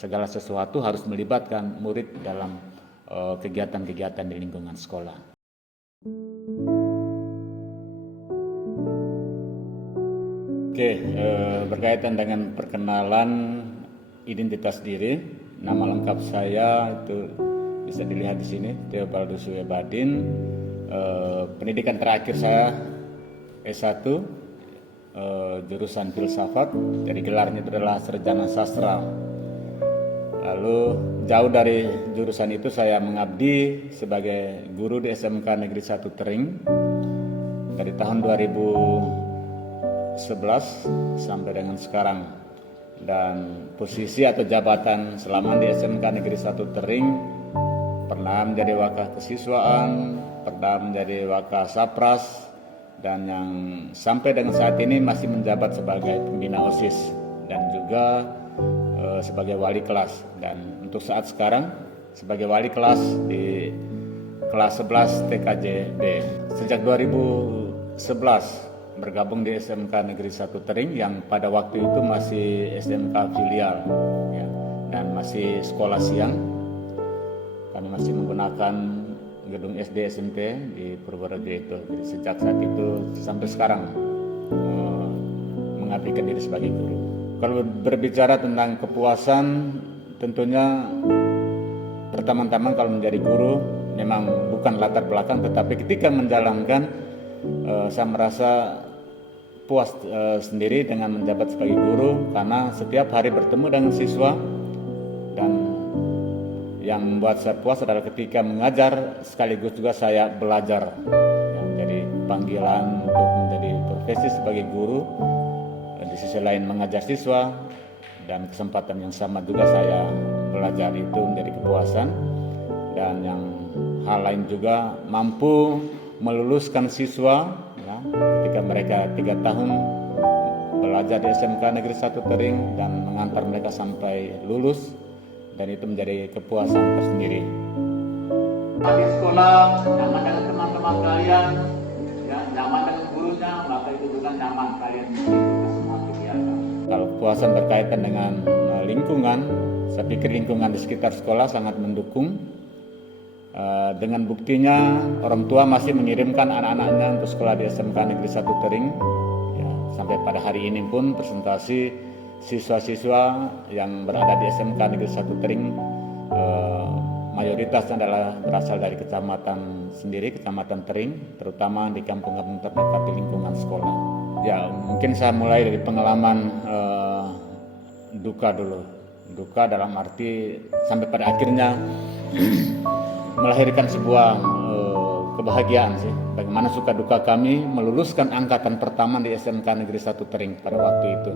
segala sesuatu harus melibatkan murid dalam kegiatan-kegiatan di lingkungan sekolah. Oke, berkaitan dengan perkenalan identitas diri, nama lengkap saya itu bisa dilihat di sini, Theobaldus Suebadin. Pendidikan terakhir saya S1, jurusan filsafat, jadi gelarnya itu adalah sarjana sastra. Lalu jauh dari jurusan itu saya mengabdi sebagai guru di SMK Negeri 1 Tering dari tahun 2011 sampai dengan sekarang. Dan posisi atau jabatan selama di SMK Negeri 1 Tering pernah menjadi wakasiswaan, pernah menjadi wakasapras, dan yang sampai dengan saat ini masih menjabat sebagai pembina OSIS dan juga sebagai wali kelas. Dan untuk saat sekarang sebagai wali kelas di kelas 11 TKJB. Sejak 2011 bergabung di SMK Negeri 1 Tering yang pada waktu itu masih SMK filial ya, dan masih sekolah siang. Kami masih menggunakan gedung SD SMP di Purworejo itu. Jadi sejak saat itu sampai sekarang mengabdikan diri sebagai guru. Kalau berbicara tentang kepuasan, tentunya pertama-tama kalau menjadi guru memang bukan latar belakang, tetapi ketika menjalankan saya merasa puas sendiri dengan menjabat sebagai guru, karena setiap hari bertemu dengan siswa. Dan yang membuat saya puas adalah ketika mengajar sekaligus juga saya belajar ya, jadi panggilan untuk menjadi profesi sebagai guru, dan di sisi lain mengajar siswa, dan kesempatan yang sama juga saya belajar, itu menjadi kepuasan. Dan yang hal lain juga mampu meluluskan siswa ya, ketika mereka 3 tahun belajar di SMK Negeri 1 Tering dan mengantar mereka sampai lulus, dan itu menjadi kepuasan tersendiri. Di sekolah nyaman dengan teman-teman kalian, ya, nyaman dengan gurunya, maka itu juga nyaman kalian mengikuti semua kegiatan. Kalau kepuasan berkaitan dengan lingkungan, saya pikir lingkungan di sekitar sekolah sangat mendukung. Dengan buktinya orang tua masih mengirimkan anak-anaknya untuk sekolah di SMK Negeri 1 Tering ya, sampai pada hari ini pun presentasi siswa-siswa yang berada di SMK Negeri 1 Tering mayoritas adalah berasal dari kecamatan sendiri, Kecamatan Tering, terutama di kampung-kampung terdekat di lingkungan sekolah. Ya, mungkin saya mulai dari pengalaman duka dulu. Duka dalam arti sampai pada akhirnya melahirkan sebuah kebahagiaan sih. Bagaimana suka duka kami meluluskan angkatan pertama di SMK Negeri 1 Tering pada waktu itu.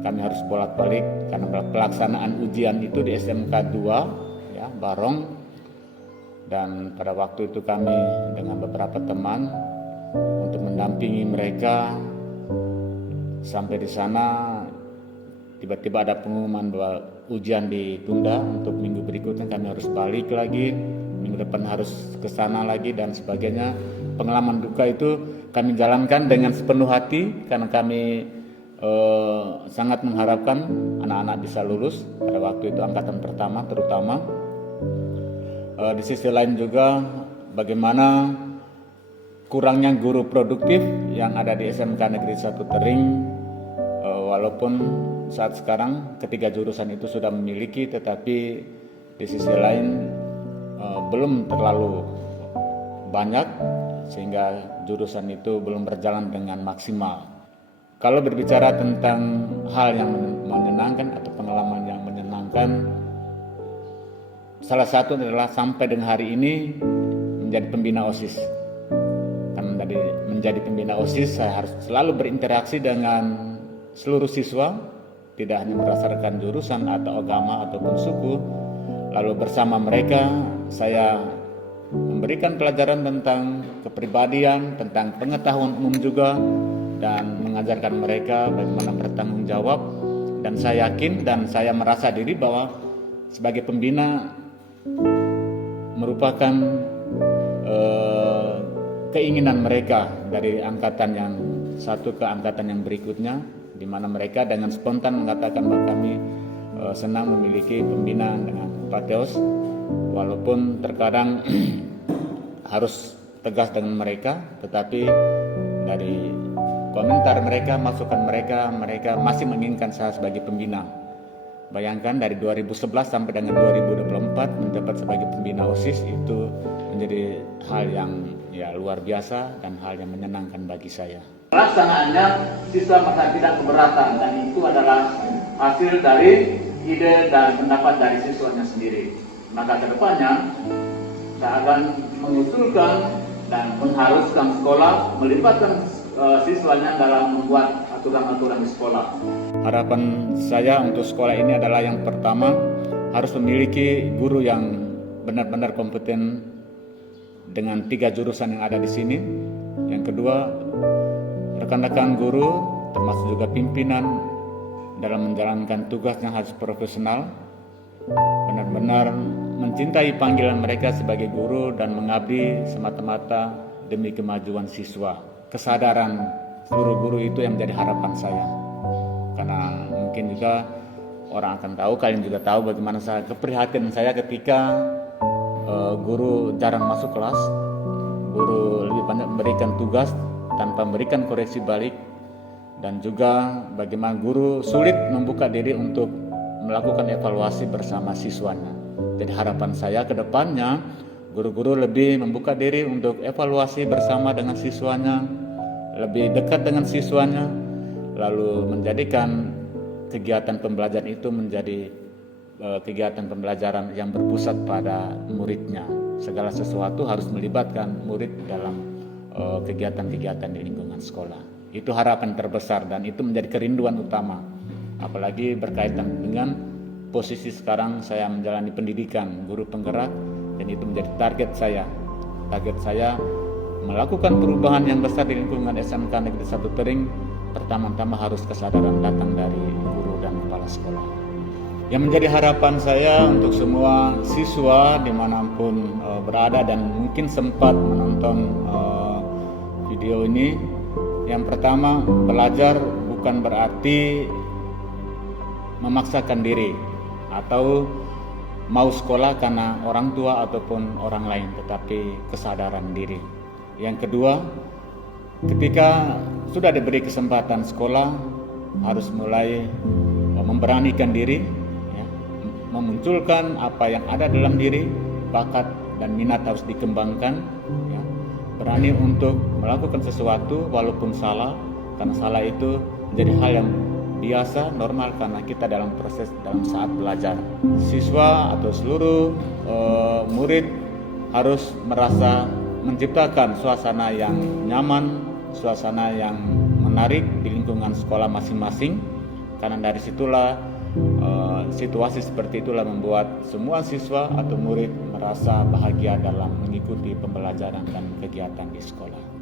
Kami harus bolak-balik karena pelaksanaan ujian itu di SMK 2 ya, Barong. Dan pada waktu itu kami dengan beberapa teman untuk mendampingi mereka sampai di sana, tiba-tiba ada pengumuman bahwa ujian ditunda untuk minggu berikutnya. Kami harus balik lagi, minggu depan harus ke sana lagi dan sebagainya. Pengalaman duka itu kami jalankan dengan sepenuh hati karena kami sangat mengharapkan anak-anak bisa lulus pada waktu itu, angkatan pertama terutama. Di sisi lain juga bagaimana kurangnya guru produktif yang ada di SMK Negeri 1 Tering, walaupun saat sekarang ketiga jurusan itu sudah memiliki, tetapi di sisi lain belum terlalu banyak sehingga jurusan itu belum berjalan dengan maksimal. Kalau berbicara tentang hal yang menyenangkan atau pengalaman yang menyenangkan, salah satu adalah sampai dengan hari ini menjadi pembina OSIS. Karena dari menjadi pembina OSIS saya harus selalu berinteraksi dengan seluruh siswa, tidak hanya berdasarkan jurusan atau agama ataupun suku. Lalu bersama mereka saya memberikan pelajaran tentang kepribadian, tentang pengetahuan umum juga, dan mengajarkan mereka bagaimana bertanggung jawab. Dan saya yakin dan saya merasa diri bahwa sebagai pembina merupakan keinginan mereka dari angkatan yang satu ke angkatan yang berikutnya, di mana mereka dengan spontan mengatakan bahwa kami senang memiliki pembina dengan Pak Teos, walaupun terkadang harus tegas dengan mereka, tetapi dari komentar mereka, masukan mereka masih menginginkan saya sebagai pembina. Bayangkan dari 2011 sampai dengan 2024 menjabat sebagai pembina OSIS itu menjadi hal yang luar biasa dan hal yang menyenangkan bagi saya. Pelaksanaannya siswa merasa tidak keberatan dan itu adalah hasil dari ide dan pendapat dari siswanya sendiri. Maka kedepannya saya akan mengusulkan dan mengharuskan sekolah melibatkan siswanya dalam membuat aturan-aturan di sekolah. Harapan saya untuk sekolah ini adalah yang pertama harus memiliki guru yang benar-benar kompeten dengan 3 jurusan yang ada di sini. Yang kedua, rekan-rekan guru termasuk juga pimpinan dalam menjalankan tugasnya harus profesional, benar-benar mencintai panggilan mereka sebagai guru dan mengabdi semata-mata demi kemajuan siswa. Kesadaran seluruh guru itu yang menjadi harapan saya, karena mungkin juga orang akan tahu, kalian juga tahu bagaimana keprihatinan saya ketika guru jarang masuk kelas, guru lebih banyak memberikan tugas tanpa memberikan koreksi balik, dan juga bagaimana guru sulit membuka diri untuk melakukan evaluasi bersama siswanya. Jadi harapan saya ke depannya guru-guru lebih membuka diri untuk evaluasi bersama dengan siswanya, lebih dekat dengan siswanya, lalu menjadikan kegiatan pembelajaran itu menjadi kegiatan pembelajaran yang berpusat pada muridnya. Segala sesuatu harus melibatkan murid dalam kegiatan-kegiatan di lingkungan sekolah. Itu harapan terbesar dan itu menjadi kerinduan utama. Apalagi berkaitan dengan posisi sekarang saya menjalani pendidikan guru penggerak, dan itu menjadi target saya. Target saya melakukan perubahan yang besar di lingkungan SMK Negeri 1 Tering. Pertama-tama harus kesadaran datang dari guru dan kepala sekolah. Yang menjadi harapan saya untuk semua siswa dimanapun berada dan mungkin sempat menonton video ini, yang pertama, belajar bukan berarti memaksakan diri atau mau sekolah karena orang tua ataupun orang lain, tetapi kesadaran diri. Yang kedua, ketika sudah diberi kesempatan sekolah, harus mulai memberanikan diri, memunculkan apa yang ada dalam diri, bakat dan minat harus dikembangkan, berani untuk melakukan sesuatu walaupun salah, karena salah itu menjadi hal yang biasa, normal, karena kita dalam proses, dalam saat belajar. Siswa atau seluruh murid harus merasa menciptakan suasana yang nyaman, suasana yang menarik di lingkungan sekolah masing-masing, karena dari situlah situasi seperti itulah membuat semua siswa atau murid merasa bahagia dalam mengikuti pembelajaran dan kegiatan di sekolah.